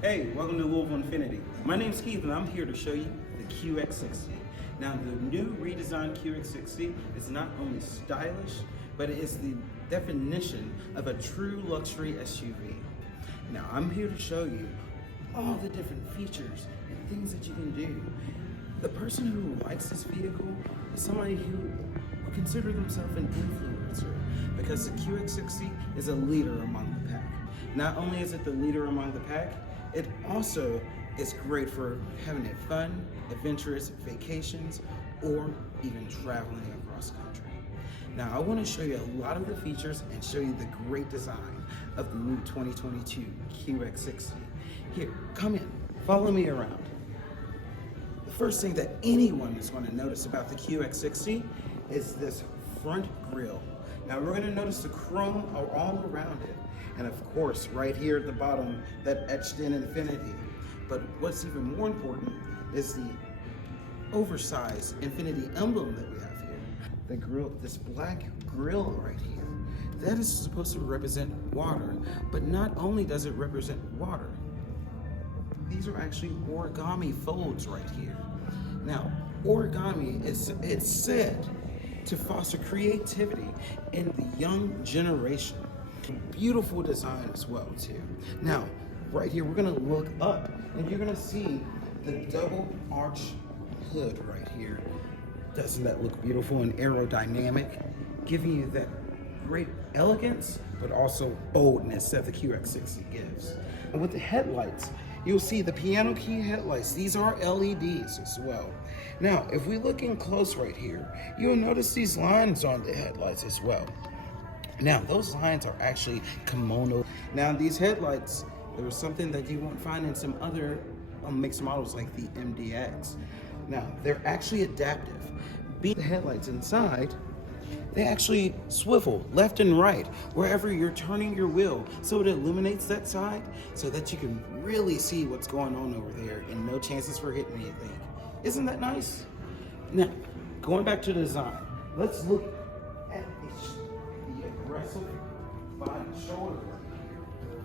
Hey, welcome to Louisville Infiniti. My name's Keith and I'm here to show you the QX60. Now the new redesigned QX60 is not only stylish, but it is the definition of a true luxury SUV. Now I'm here to show you all the different features and things that you can do. The person who likes this vehicle is somebody who will consider themselves an influencer because the QX60 is a leader among the pack. Not only is it the leader among the pack, it also is great for having a fun, adventurous vacations, or even traveling across country. Now, I want to show you a lot of the features and show you the great design of the new 2022 QX60. Here, come in, follow me around. The first thing that anyone is going to notice about the QX60 is this front grille. Now, we're going to notice the chrome all around it. And of course, right here at the bottom, that etched in Infiniti. But what's even more important is the oversized Infiniti emblem that we have here. The grill, this black grill right here, that is supposed to represent water. But not only does it represent water, these are actually origami folds right here. Now, origami it's said to foster creativity in the young generation. Beautiful design as well too. Now, right here, we're gonna look up and you're gonna see the double arch hood right here. Doesn't that look beautiful and aerodynamic? Giving you that great elegance, but also boldness that the QX60 gives. And with the headlights, you'll see the piano key headlights. These are LEDs as well. Now, if we look in close right here, you'll notice these lines on the headlights as well. Now, those lines are actually kimono. Now, these headlights, there's something that you won't find in some other mixed models like the MDX. Now, they're actually adaptive. Being the headlights inside, they actually swivel left and right wherever you're turning your wheel, so it illuminates that side so that you can really see what's going on over there and no chances for hitting anything. Isn't that nice? Now, going back to the design, let's look at the aggressive body shoulder right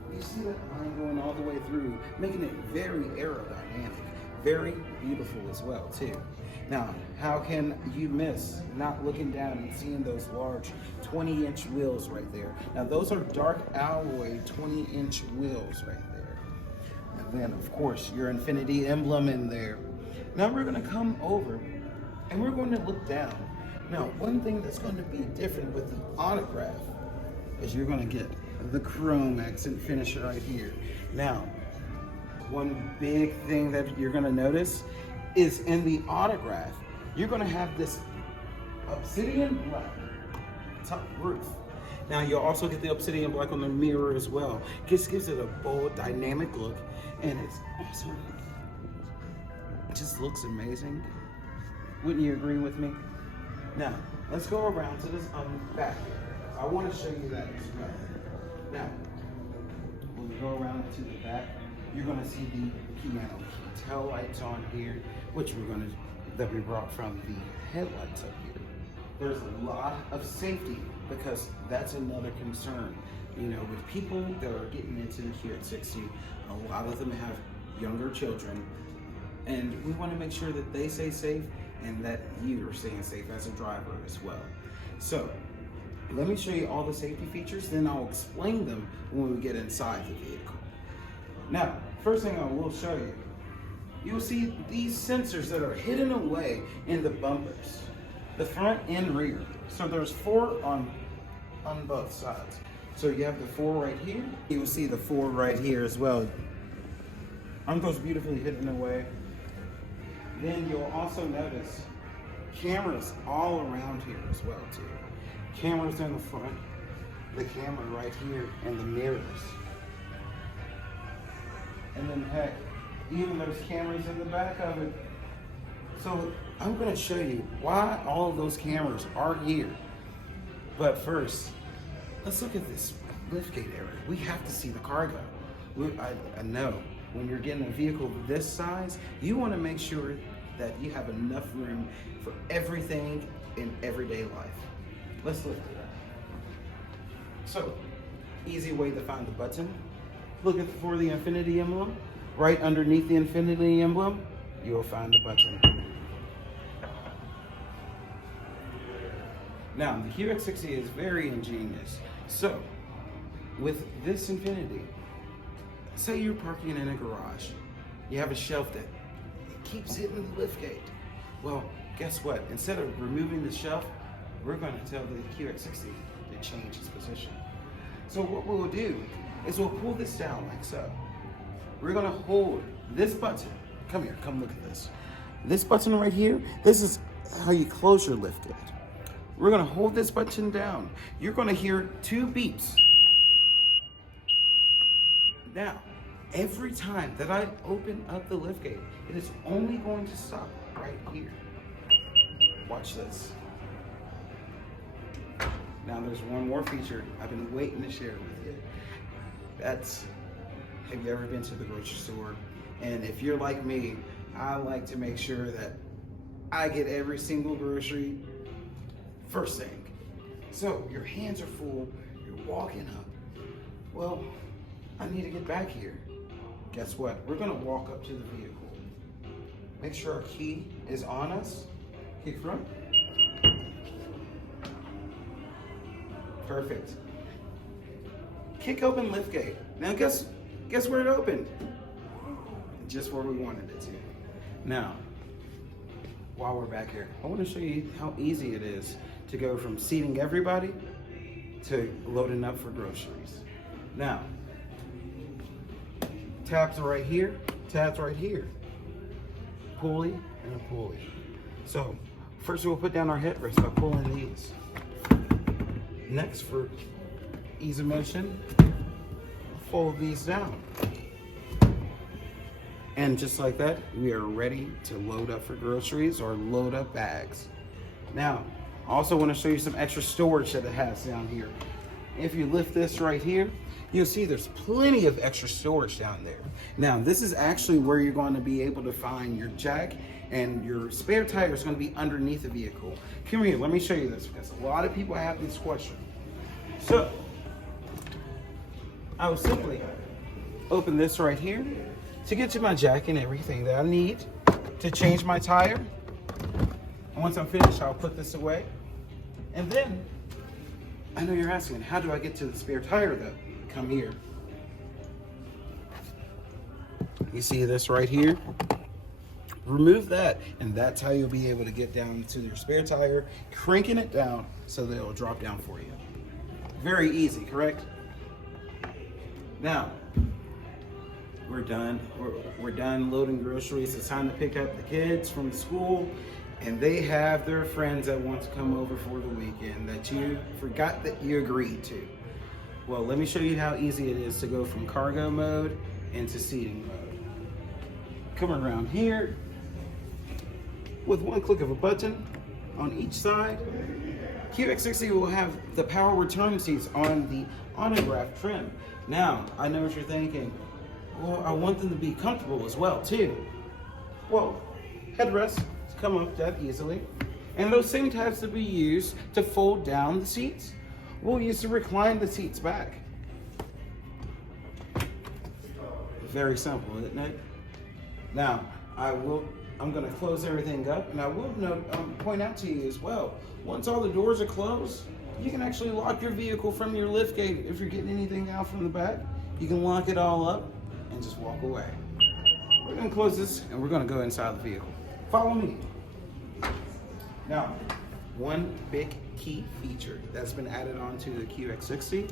here. You see that line going all the way through, making it very aerodynamic, very beautiful as well too. Now, how can you miss not looking down and seeing those large 20-inch wheels right there? Now, those are dark alloy 20-inch wheels right there. And then, of course, your Infiniti emblem in there. Now, we're going to come over and we're going to look down. Now, one thing that's going to be different with the autograph is you're going to get the chrome accent finish right here. Now, one big thing that you're going to notice is in the autograph, you're going to have this obsidian black top roof. Now, you'll also get the obsidian black on the mirror as well. Just gives it a bold, dynamic look, and it's awesome. It just looks amazing. Wouldn't you agree with me? Now, let's go around to this back here. I want to show you that as well. Now, when we go around to the back, you're going to see the piano key tail lights on here, which that we brought from the headlights up here. There's a lot of safety because that's another concern. You know, with people that are getting into the QX60, a lot of them have younger children, and we want to make sure that they stay safe and that you are staying safe as a driver as well. So, let me show you all the safety features, then I'll explain them when we get inside the vehicle. Now, first thing I will show you, you'll see these sensors that are hidden away in the bumpers, the front and rear. So there's 4 on both sides. So you have the 4 right here. You will see the 4 right here as well. Aren't those beautifully hidden away? Then you'll also notice cameras all around here as well too. Cameras in the front, the camera right here, and the mirrors. And then heck, even there's cameras in the back of it. So I'm gonna show you why all of those cameras are here. But first, let's look at this liftgate area. We have to see the cargo. I know when you're getting a vehicle this size, you wanna make sure that you have enough room for everything in everyday life. Let's look at that. So, easy way to find the button. Looking for the Infiniti emblem, right underneath the Infiniti emblem, you will find the button. Now, the QX60 is very ingenious. So, with this Infiniti, say you're parking in a garage, you have a shelf that it keeps hitting the liftgate. Well, guess what? Instead of removing the shelf, we're going to tell the QX60 to change its position. So what we'll do is we'll pull this down like so. We're going to hold this button. Come here, come look at this. This button right here, this is how you close your liftgate. We're going to hold this button down. You're going to hear 2 beeps. Now, every time that I open up the liftgate, it is only going to stop right here. Watch this. Now there's one more feature I've been waiting to share with you. That's, have you ever been to the grocery store? And if you're like me, I like to make sure that I get every single grocery first thing. So your hands are full, you're walking up. Well, I need to get back here. Guess what? We're gonna walk up to the vehicle. Make sure our key is on us. Kick front. Perfect. Kick open liftgate. Now guess where it opened? Just where we wanted it to. Now, while we're back here, I want to show you how easy it is to go from seating everybody to loading up for groceries. Now, tabs are right here, tabs right here. Pulley and a pulley. So, first we'll put down our headrest by pulling these. Next, for ease of motion, fold these down. And just like that, we are ready to load up for groceries or load up bags. Now, I also want to show you some extra storage that it has down here. If you lift this right here, you'll see there's plenty of extra storage down there. Now, this is actually where you're going to be able to find your jack, and your spare tire is going to be underneath the vehicle. Come here, let me show you this, because a lot of people have this question. So, I will simply open this right here to get to my jack and everything that I need to change my tire. And once I'm finished, I'll put this away. And then, I know you're asking, how do I get to the spare tire though? Come here. You see this right here? Remove that, and that's how you'll be able to get down to your spare tire, cranking it down so that it'll drop down for you. Very easy, correct? Now, we're done. We're done loading groceries. It's time to pick up the kids from school, and they have their friends that want to come over for the weekend that you forgot that you agreed to. Well, let me show you how easy it is to go from cargo mode into seating mode. Come around here. With one click of a button on each side, QX60 will have the power return seats on the autograph trim. Now, I know what you're thinking. Well, I want them to be comfortable as well, too. Well, headrests come up that easily. And those same tabs that we use to fold down the seats, we'll use to recline the seats back. Very simple, isn't it? Now, I'm going to close everything up, and I will point out to you as well, once all the doors are closed, you can actually lock your vehicle from your lift gate. If you're getting anything out from the back, you can lock it all up and just walk away. We're going to close this, and we're going to go inside the vehicle. Follow me. Now, one big key feature that's been added onto the QX60.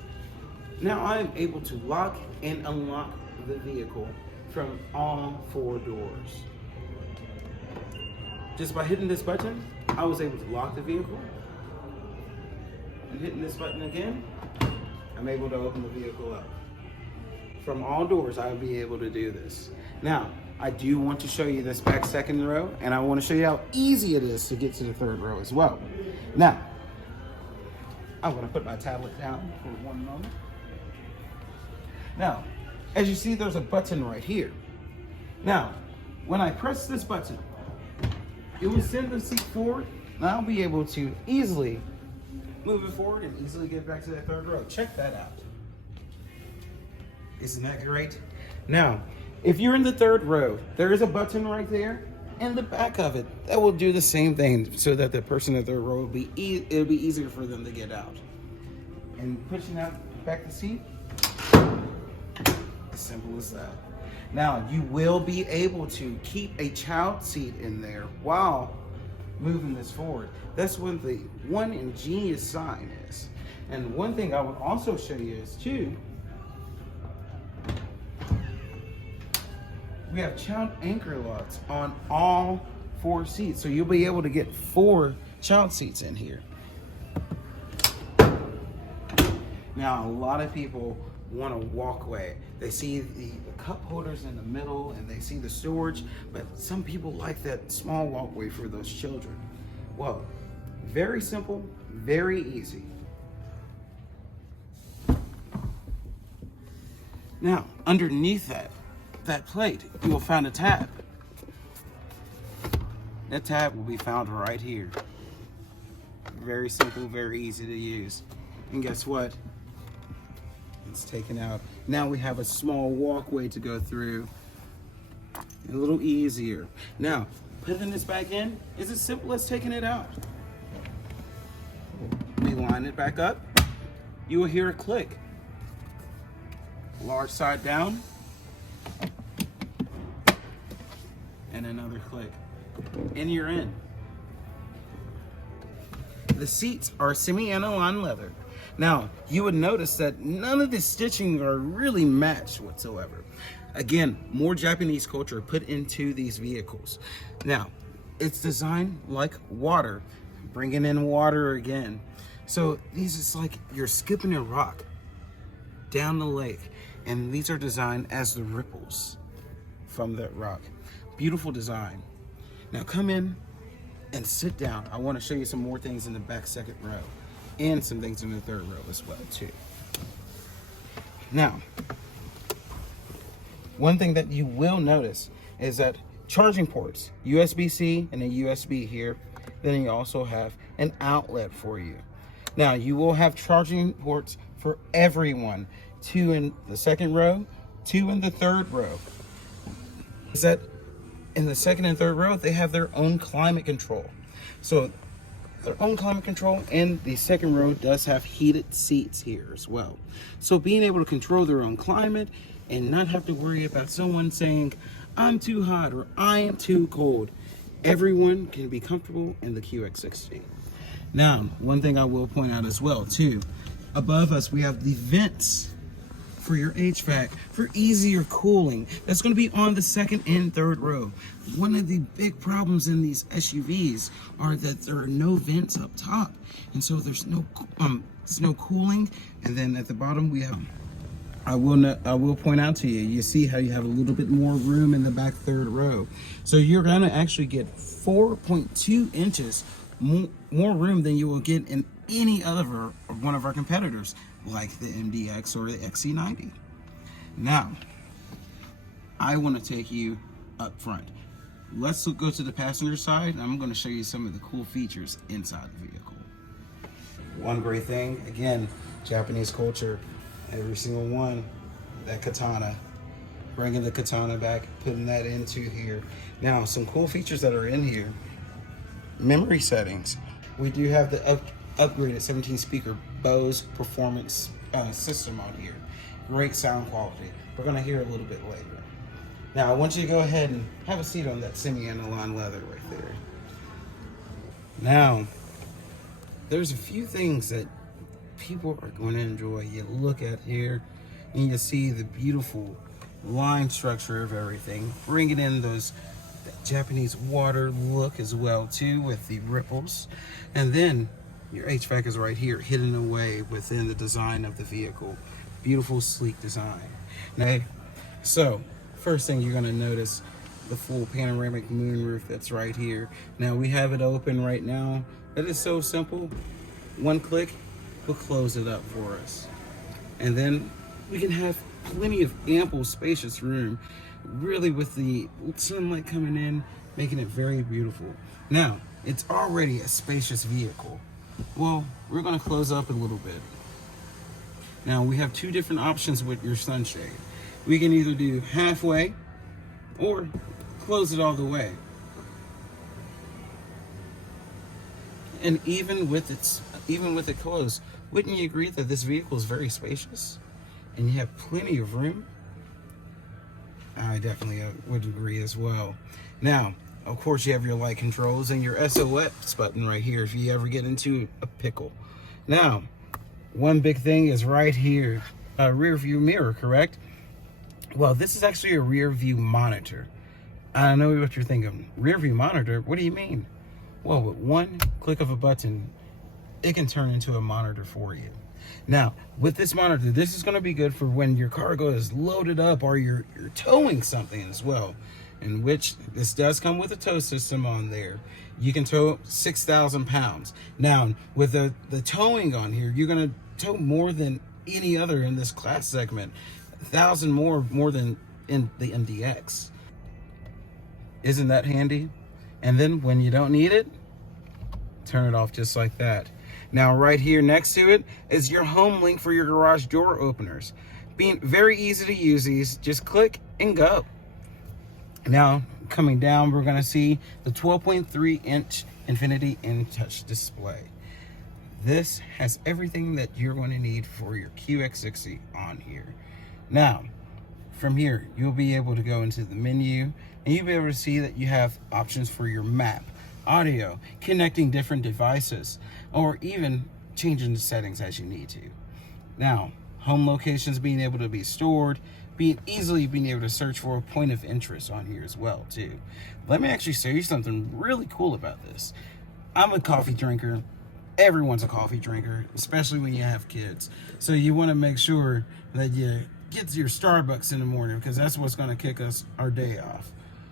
Now I'm able to lock and unlock the vehicle from all 4 doors. Just by hitting this button, I was able to lock the vehicle. And hitting this button again, I'm able to open the vehicle up. From all doors, I'll be able to do this. Now, I do want to show you this back second row, and I want to show you how easy it is to get to the 3rd row as well. Now, I'm going to put my tablet down for one moment. Now, as you see, there's a button right here. Now, when I press this button, it will send the seat forward, and I'll be able to easily move it forward and easily get back to that 3rd row. Check that out. Isn't that great? Now, If you're in the third row, there is a button right there in the back of it that will do the same thing, so that the person in the third row will be it'll be easier for them to get out. And pushing out back the seat, as simple as that. Now, you will be able to keep a child seat in there while moving this forward. That's what the one ingenious sign is. And one thing I would also show you is too, we have child anchor locks on all 4 seats. So you'll be able to get 4 child seats in here. Now, a lot of people want a walkway. They see the cup holders in the middle and they see the storage, but some people like that small walkway for those children. Well, very simple, very easy. Now, underneath that plate, you will find a tab. That tab will be found right here. Very simple, very easy to use. And guess what? It's taken out. Now we have a small walkway to go through. A little easier. Now, putting this back in is as simple as taking it out. We line it back up. You will hear a click. Large side down. And another click. And you're in. The seats are semi-aniline leather. Now, you would notice that none of the stitching are really matched whatsoever. Again, more Japanese culture put into these vehicles. Now, it's designed like water, bringing in water again. So these is like you're skipping a rock down the lake, and these are designed as the ripples from that rock. Beautiful design. Now come in and sit down. I want to show you some more things in the back second row and some things in the third row as well too. Now, one thing that you will notice is that charging ports, USB-C and a USB here. Then you also have an outlet for you. Now you will have charging ports for everyone. 2 in the second row, 2 in the third row. Is that in the second and third row, they have their own climate control. So their own climate control, and the second row does have heated seats here as well. So being able to control their own climate and not have to worry about someone saying, I'm too hot or I am too cold. Everyone can be comfortable in the QX60. Now, one thing I will point out as well too, above us we have the vents for your HVAC, for easier cooling. That's going to be on the second and third row. One of the big problems in these SUVs are that there are no vents up top, and so there's no cooling. And then at the bottom we have, I will point out to you, you see how you have a little bit more room in the back third row. So you're going to actually get 4.2 inches more room than you will get in any other one of our competitors, like the MDX or the XC90. Now, I want to take you up front. Let's go to the passenger side, and I'm going to show you some of the cool features inside the vehicle. One great thing, again, Japanese culture, every single one, that katana. Bringing the katana back, putting that into here. Now, some cool features that are in here. Memory settings. We do have the upgraded 17 speaker Bose performance system on here. Great sound quality. We're going to hear a little bit later. Now I want you to go ahead and have a seat on that semi-aniline leather right there. Now, there's a few things that people are going to enjoy. You look at here and you see the beautiful line structure of everything, bringing in that Japanese water look as well too, with the ripples. And then your HVAC is right here, hidden away within the design of the vehicle. Beautiful, sleek design. Now, so first thing you're going to notice, the full panoramic moonroof that's right here. Now we have it open right now. That is so simple. One click will close it up for us. And then we can have plenty of ample spacious room, really, with the sunlight coming in, making it very beautiful. Now, it's already a spacious vehicle. Well, we're going to close up a little bit. Now, we have 2 different options with your sunshade. We can either do halfway, or close it all the way. And even with it closed, wouldn't you agree that this vehicle is very spacious and you have plenty of room? I definitely would agree as well. Now, of course, you have your light controls and your SOS button right here if you ever get into a pickle. Now, one big thing is right here, rear view mirror, correct? Well, this is actually a rear view monitor. I know what you're thinking. Rear view monitor? What do you mean? Well, with one click of a button, it can turn into a monitor for you. Now, with this monitor, this is going to be good for when your cargo is loaded up or you're towing something as well, in which this does come with a tow system on there. You can tow 6,000 pounds. Now, with the towing on here, you're going to tow more than any other in this class segment. 1,000 more than in the MDX. Isn't that handy? And then when you don't need it, turn it off just like that. Now right here next to it is your home link for your garage door openers. Being very easy to use these, just click and go. Now coming down, we're gonna see the 12.3 inch Infiniti in-touch display. This has everything that you're going to need for your QX60 on here. Now, from here, you'll be able to go into the menu and you'll be able to see that you have options for your map, audio, connecting different devices, or even changing the settings as you need to. Now, home locations being able to be stored, being able to search for a point of interest on here as well too. Let me actually show you something really cool about this. I'm a coffee drinker. Everyone's a coffee drinker, especially when you have kids. So you want to make sure that you get to your Starbucks in the morning, because that's what's going to kick us our day off.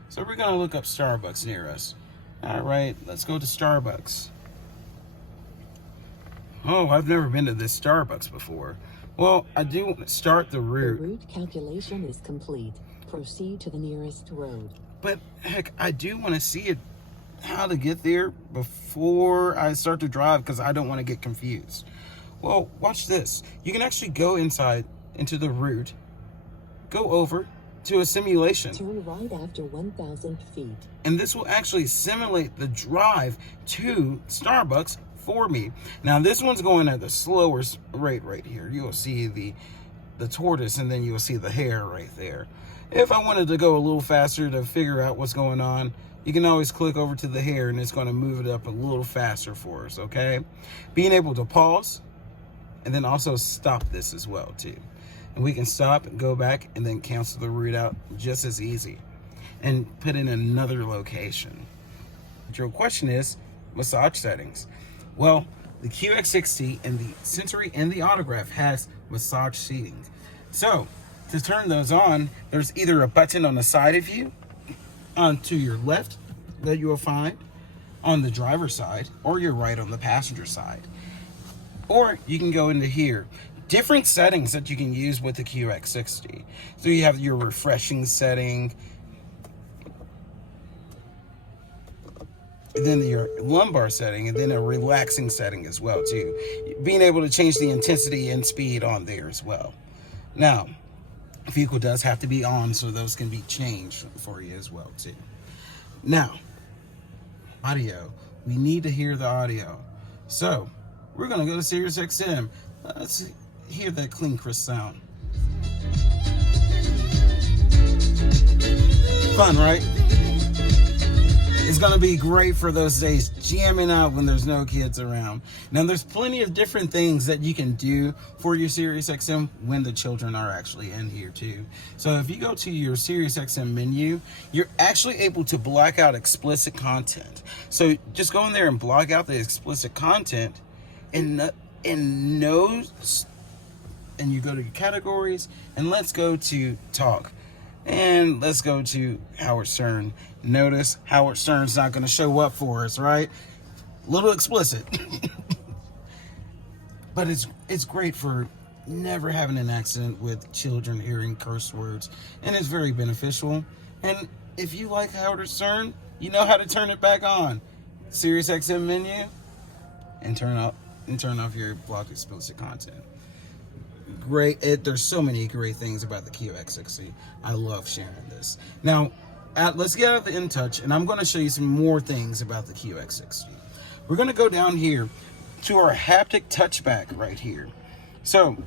So we're going to look up Starbucks near us. All right, let's go to Starbucks. Oh, I've never been to this Starbucks before. Well, I do want to start the route. The route calculation is complete. Proceed to the nearest road. But heck, I do want to see it, how to get there before I start to drive, because I don't want to get confused. Well, watch this. You can actually go inside into the route, go over to a simulation. Turn right after 1,000 feet. And this will actually simulate the drive to Starbucks for me. Now this one's going at the slower rate right here. You'll see the tortoise, and then you'll see the hare right there. If I wanted to go a little faster to figure out what's going on, you can always click over to the hare and it's going to move it up a little faster for us, okay? Being able to pause and then also stop this as well too. And we can stop and go back and then cancel the route out just as easy and put in another location. But your question is massage settings. Well, the QX60 and the Sensory and the Autograph has massage seating. So to turn those on, there's either a button on the side of you, to your left, that you will find on the driver's side, or your right on the passenger side. Or you can go into here. Different settings that you can use with the QX60. So you have your refreshing setting, and then your lumbar setting, and then a relaxing setting as well too. Being able to change the intensity and speed on there as well. Now, vehicle does have to be on, so those can be changed for you as well too. Now, audio. We need to hear the audio. So we're gonna go to Sirius XM. Let's hear that clean, crisp sound. Fun, right? It's gonna be great for those days jamming out when there's no kids around. Now there's plenty of different things that you can do for your Sirius XM when the children are actually in here too. So if you go to your Sirius XM menu, you're actually able to block out explicit content. So just go in there and block out the explicit content, and you go to your categories, and let's go to talk. And let's go to Howard Stern. Notice Howard Stern's not going to show up for us, right? A little explicit. But it's great for never having an accident with children hearing curse words. And it's very beneficial. And if you like Howard Stern, you know how to turn it back on. Sirius XM menu, and turn off your blocked explicit content. Great. There's so many great things about the QX60. I love sharing this. Now, let's get out of the InTouch, and I'm going to show you some more things about the QX60. We're going to go down here to our haptic touchback right here. So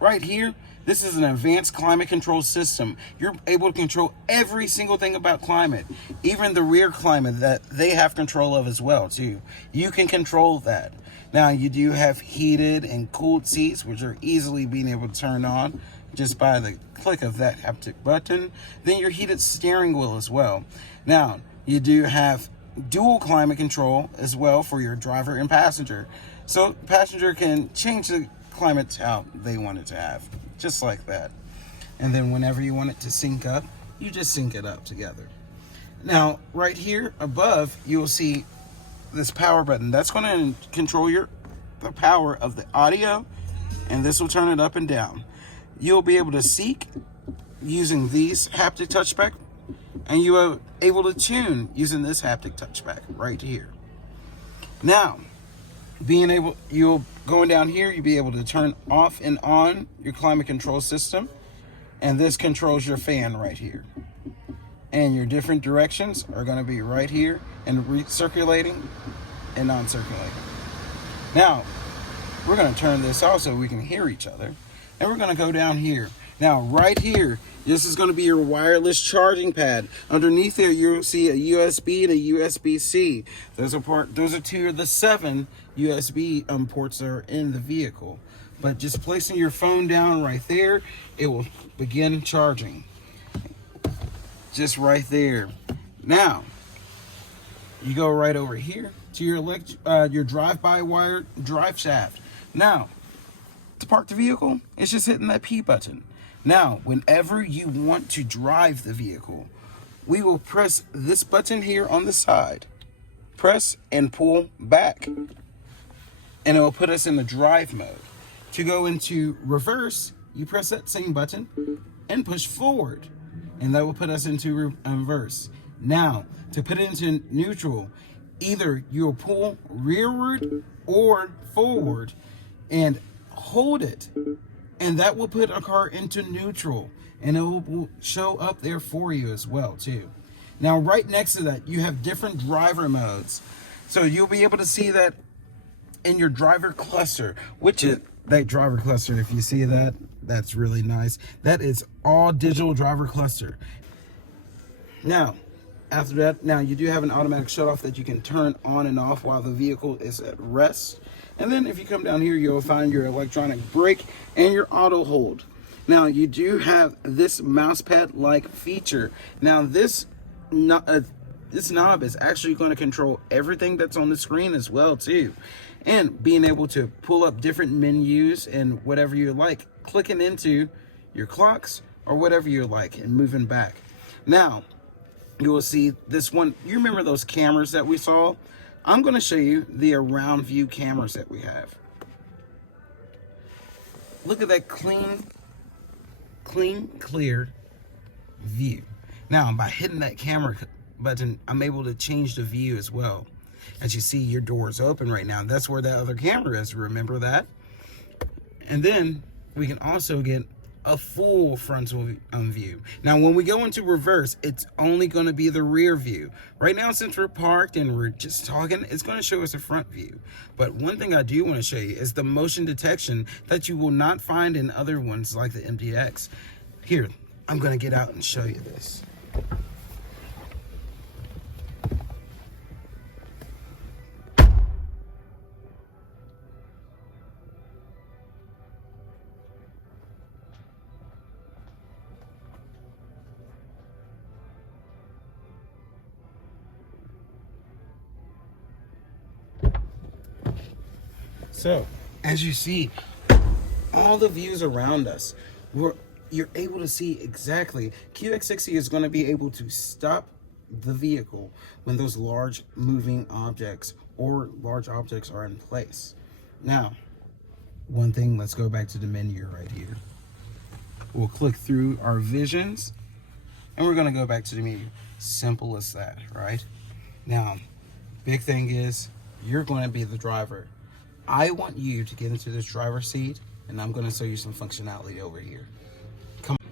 right here, this is an advanced climate control system. You're able to control every single thing about climate, even the rear climate that they have control of as well too. You can control that. Now you do have heated and cooled seats, which are easily being able to turn on just by the click of that haptic button. Then your heated steering wheel as well. Now you do have dual climate control as well for your driver and passenger. So passenger can change the climate how they want it to have, just like that. And then whenever you want it to sync up, you just sync it up together. Now right here above, you'll see this power button. That's going to control the power of the audio, and this will turn it up and down. You'll be able to seek using these haptic touchback, and you are able to tune using this haptic touchback right here. Now, going down here, you'll be able to turn off and on your climate control system, and this controls your fan right here. And your different directions are going to be right here, and recirculating and non-circulating. Now, we're going to turn this off so we can hear each other. And we're going to go down here. Now, right here, this is going to be your wireless charging pad. Underneath there, you'll see a USB and a USB-C. Those are two of the 7 USB ports that are in the vehicle. But just placing your phone down right there, it will begin charging. Just right there. Now, you go right over here to your drive-by-wire drive shaft. Now, to park the vehicle, it's just hitting that P button. Now, whenever you want to drive the vehicle, we will press this button here on the side. Press and pull back. And it will put us in the drive mode. To go into reverse, you press that same button and push forward. And that will put us into reverse. Now, to put it into neutral, either you'll pull rearward or forward and hold it, and that will put a car into neutral, and it will show up there for you as well too. Now right next to that, you have different driver modes, so you'll be able to see that in your driver cluster, which is that driver cluster. If you see that, that's really nice. That is all digital driver cluster. Now after that, now you do have an automatic shut off that you can turn on and off while the vehicle is at rest. And then if you come down here, you'll find your electronic brake and your auto hold. Now you do have this mouse pad like feature. Now this knob is actually going to control everything that's on the screen as well too. And being able to pull up different menus and whatever you like, clicking into your clocks or whatever you like and moving back. Now, you will see this one. You remember those cameras that we saw? I'm going to show you the around view cameras that we have. Look at that clean, clear view. Now, by hitting that camera button, I'm able to change the view as well. As you see, your door is open right now. That's where that other camera is. Remember that? And then we can also get a full frontal view. Now, when we go into reverse, it's only going to be the rear view. Right now, since we're parked and we're just talking, it's going to show us a front view. But one thing I do want to show you is the motion detection that you will not find in other ones like the MDX. Here, I'm going to get out and show you this. So, as you see, all the views around us, you're able to see exactly. QX60 is going to be able to stop the vehicle when those large moving objects or large objects are in place. Now, one thing, let's go back to the menu right here. We'll click through our visions, and we're going to go back to the menu. Simple as that, right? Now, big thing is, you're going to be the driver. I want you to get into this driver's seat, and I'm going to show you some functionality over here. Come on.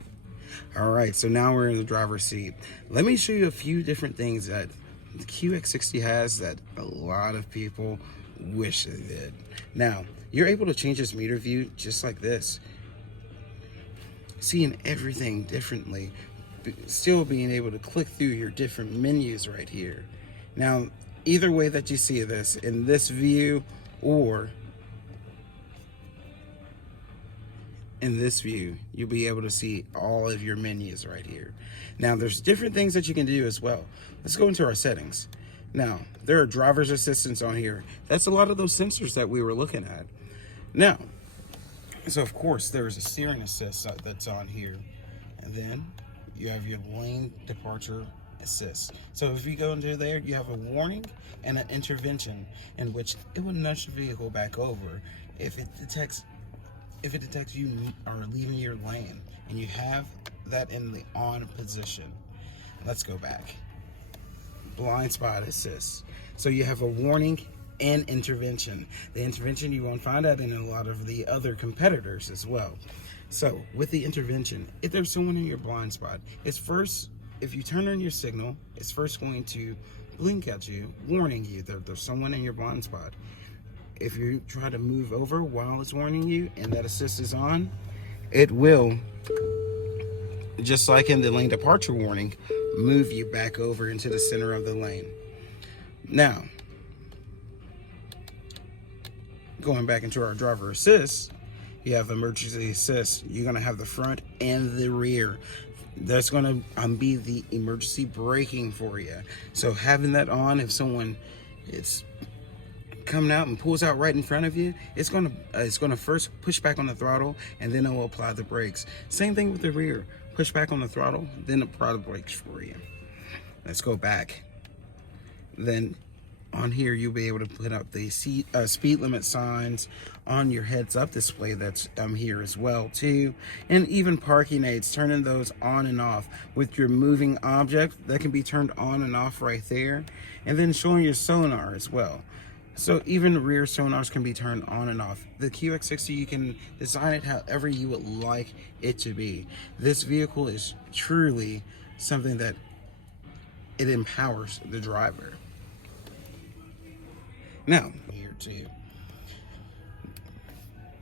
All right, so now we're in the driver's seat. Let me show you a few different things that the QX60 has that a lot of people wish they did. Now, you're able to change this meter view just like this, seeing everything differently, still being able to click through your different menus right here. Now, either way that you see this, in this view or in this view, you'll be able to see all of your menus right here. Now, there's different things that you can do as well. Let's go into our settings. Now, there are driver's assistants on here. That's a lot of those sensors that we were looking at. Now, so of course, there's a steering assist that's on here. And then you have your lane departure assist. So if you go into there, you have a warning and an intervention in which it will nudge the vehicle back over if it detects you are leaving your lane, and you have that in the on position. Let's go back. Blind spot assist. So you have a warning and intervention. The intervention you won't find that in a lot of the other competitors as well. So with the intervention, if there's someone in your blind spot, it's first, if you turn on your signal, it's first going to blink at you, warning you that there's someone in your blind spot. If you try to move over while it's warning you and that assist is on, it will, just like in the lane departure warning, move you back over into the center of the lane. Now, going back into our driver assist, you have emergency assist. You're going to have the front and the rear. That's going to be the emergency braking for you. So having that on, if someone is coming out and pulls out right in front of you, it's gonna first push back on the throttle, and then it will apply the brakes. Same thing with the rear. Push back on the throttle, then apply the brakes for you. Let's go back. Then on here, you'll be able to put up the speed limit signs on your heads-up display that's here as well too, and even parking aids, turning those on and off with your moving object that can be turned on and off right there, and then showing your sonar as well. So even rear sonars can be turned on and off. The QX60, you can design it however you would like it to be. This vehicle is truly something that it empowers the driver. Now, here too.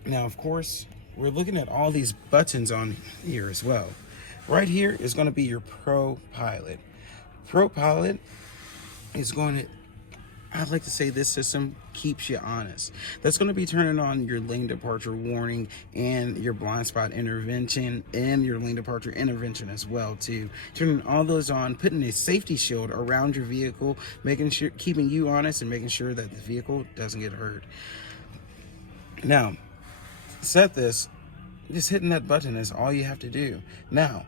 Now, of course, we're looking at all these buttons on here as well. Right here is going to be your Pro Pilot. Pro Pilot is going to, I'd like to say this system keeps you honest. That's going to be turning on your lane departure warning and your blind spot intervention and your lane departure intervention as well too. Turning all those on, putting a safety shield around your vehicle, making sure, keeping you honest and making sure that the vehicle doesn't get hurt. Now, set this, just hitting that button is all you have to do. Now,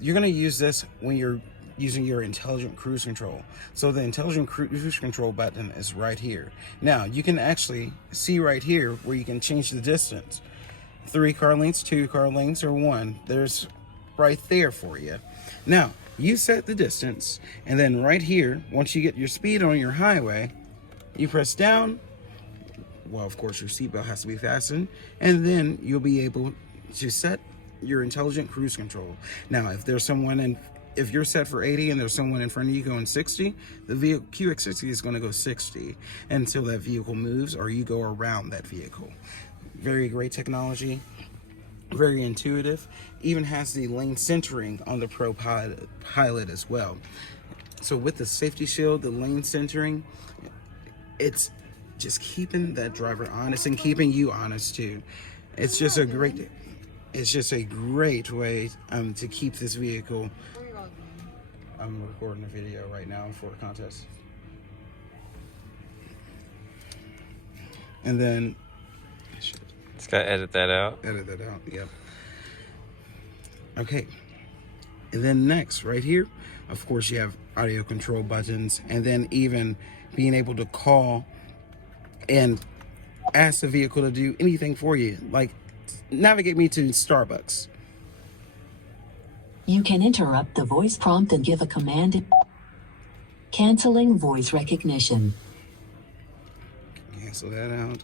you're going to use this when you're using your intelligent cruise control. So the intelligent cruise control button is right here. Now you can actually see right here where you can change the distance. 3 car lengths, 2 car lengths, or 1. There's right there for you. Now you set the distance, and then right here, once you get your speed on your highway, you press down. Well, of course your seatbelt has to be fastened, and then you'll be able to set your intelligent cruise control. Now if you're set for 80 and there's someone in front of you going 60, the vehicle QX60 is going to go 60 until that vehicle moves or you go around that vehicle. Very great technology, very intuitive. Even has the lane centering on the Pro Pilot as well. So with the safety shield, the lane centering, it's just keeping that driver honest and keeping you honest too. It's just a great way to keep this vehicle. I'm recording a video right now for a contest. And then Just gotta edit that out. Edit that out, yep. Okay. And then next, right here, of course, you have audio control buttons, and then even being able to call and ask the vehicle to do anything for you, like navigate me to Starbucks. You can interrupt the voice prompt and give a command. Canceling voice recognition. Cancel that out.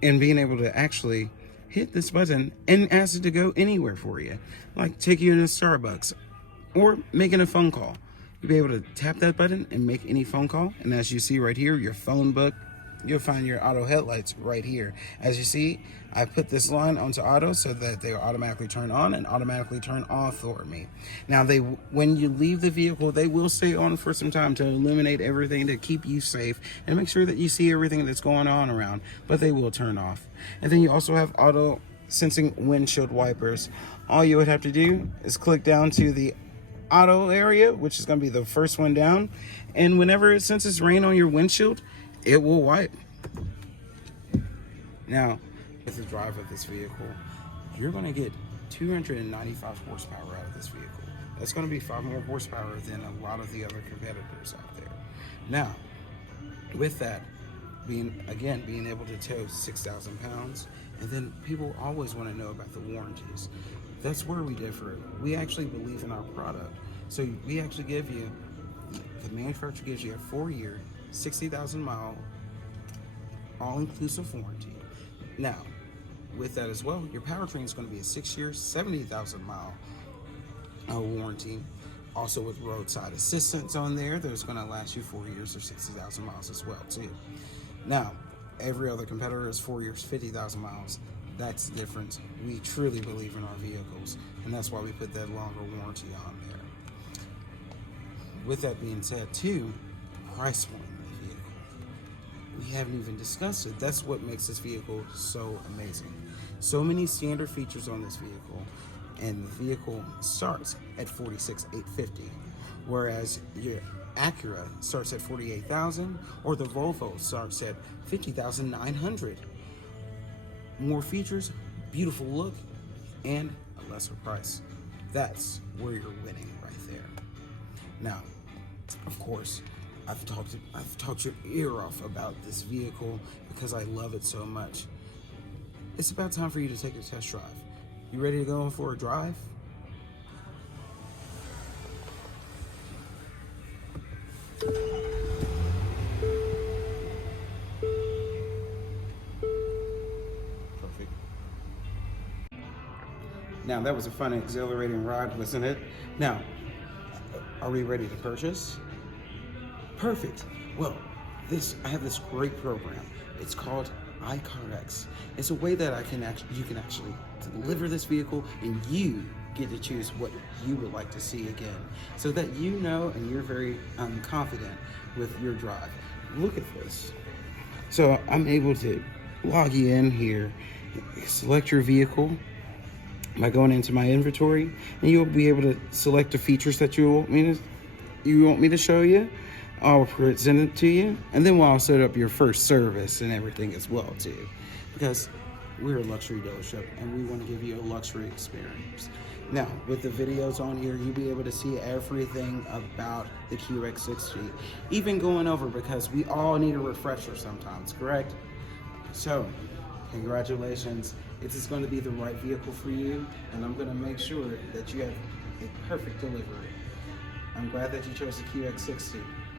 And being able to actually hit this button and ask it to go anywhere for you, like take you in a Starbucks or making a phone call. You'll be able to tap that button and make any phone call. And as you see right here, your phone book, you'll find your auto headlights right here. As you see, I put this line onto auto so that they automatically turn on and automatically turn off for me. Now, when you leave the vehicle, they will stay on for some time to illuminate everything, to keep you safe and make sure that you see everything that's going on around, but they will turn off. And then you also have auto sensing windshield wipers. All you would have to do is click down to the auto area, which is going to be the first one down, and whenever it senses rain on your windshield, it will wipe. Now, with the drive of this vehicle, you're going to get 295 horsepower out of this vehicle. That's going to be 5 more horsepower than a lot of the other competitors out there. Now, with that, being able to tow 6,000 pounds, and then people always want to know about the warranties. That's where we differ. We actually believe in our product. So we actually give you, the manufacturer gives you a 4-year, 60,000 mile, all-inclusive warranty. Now, with that as well, your powertrain is going to be a 6-year, 70,000 mile warranty. Also with roadside assistance on there, there's going to last you 4 years or 60,000 miles as well too. Now, every other competitor is 4 years, 50,000 miles. That's the difference. We truly believe in our vehicles, and that's why we put that longer warranty on there. With that being said too, price point of the vehicle, we haven't even discussed it. That's what makes this vehicle so amazing. So many standard features on this vehicle, and the vehicle starts at $46,850, whereas your Acura starts at $48,000, or the Volvo starts at $50,900. More features, beautiful look, and a lesser price. That's where you're winning right there. Now, of course, I've talked your ear off about this vehicle because I love it so much. It's about time for you to take a test drive. You ready to go for a drive? Perfect. Now, that was a fun, exhilarating ride, wasn't it? Now, are we ready to purchase? Perfect. Well, I have this great program. It's called iCarX. It's a way that you can actually deliver this vehicle, and you get to choose what you would like to see again, so that you know and you're very confident with your drive. Look at this. So I'm able to log you in here, select your vehicle by going into my inventory, and you'll be able to select the features that you want me to show you. I'll present it to you, and then we'll set up your first service and everything as well too, because we're a luxury dealership and we want to give you a luxury experience. Now, with the videos on here, you'll be able to see everything about the QX60, even going over, because we all need a refresher sometimes, correct? So, congratulations. It is going to be the right vehicle for you, and I'm going to make sure that you have a perfect delivery. I'm glad that you chose the QX60.